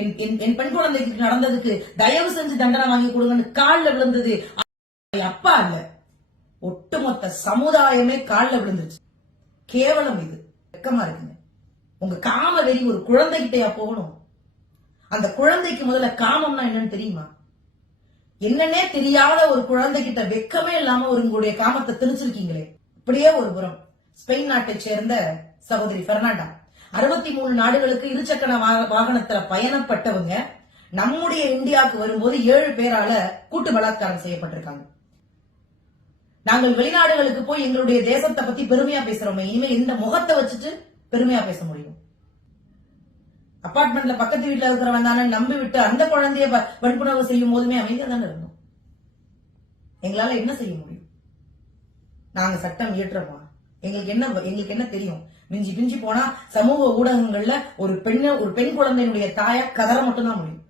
என் பெண் குழந்தைக்கு நடந்ததுக்கு தயவு செஞ்சு தண்டனை வாங்கி கொடுங்கன்னு காலில் விழுந்தது அப்பா இல்ல, ஒட்டுமொத்த சமுதாயமே காலில் விழுந்துருச்சு. கேவலம். இது வெக்கமா இருக்குங்க. உங்க காம வெறி ஒரு குழந்தைகிட்டயா போகணும்? அந்த குழந்தைக்கு முதல்ல காமம்னா என்னன்னு தெரியுமா? என்னன்னே தெரியாத ஒரு குழந்தைகிட்ட வெக்கமே இல்லாம ஒரு உங்களுடைய காமத்தை திணிச்சிருக்கீங்களே. இப்படியே ஒரு புறம் ஸ்பெயின் நாட்டை சேர்ந்த சகோதரி பெர்னாண்டா 63 நாடுகளுக்கு இருசக்கர வாகனத்துல பயணப்பட்டவங்க நம்முடைய இந்தியாவுக்கு வரும்போது 7 பேரால கூட்டு பலாத்காரம் செய்யப்பட்டிருக்காங்க. நாங்கள் வெளிநாடுகளுக்கு போய் எங்களுடைய தேசத்தை பத்தி பெருமையா பேசுறோமே, இனிமே இந்த முகத்தை வச்சுட்டு பெருமையா பேச முடியும்? அபார்ட்மெண்ட்ல பக்கத்து வீட்டுல இருக்கிறவன் தானே நம்பி விட்டு அந்த குழந்தைய வன்புணர்வு செய்யும் போதுமே அமைதியா தானே இருந்தோம். எங்களால என்ன செய்ய முடியும்? நாங்க சட்டம் இயற்றோமா? எங்களுக்கு என்ன தெரியும்? மிஞ்சி பிஞ்சி போனா சமூக ஊடகங்கள்ல ஒரு பெண் குழந்தையினுடைய தாயா கதற மட்டும்தான் முடியும்.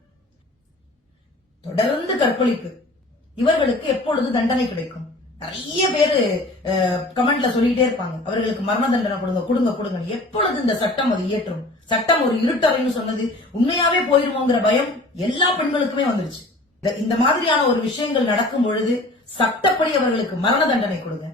தொடர்ந்து கற்பழிப்பு. இவர்களுக்கு எப்பொழுது தண்டனை கிடைக்கும்? நிறைய பேரு கமெண்ட்ல சொல்லிட்டே இருப்பாங்க, அவர்களுக்கு மரண தண்டனை கொடுங்க கொடுங்க கொடுங்க. எப்பொழுது இந்த சட்டம் அது இயற்றும்? சட்டம் ஒரு இருட்டறைன்னு சொன்னது உண்மையாவே போயிருமோங்கிற பயம் எல்லா பெண்களுக்குமே வந்துருச்சு. இந்த மாதிரியான ஒரு விஷயங்கள் நடக்கும் பொழுது சட்டப்படி அவர்களுக்கு மரண தண்டனை கொடுங்க.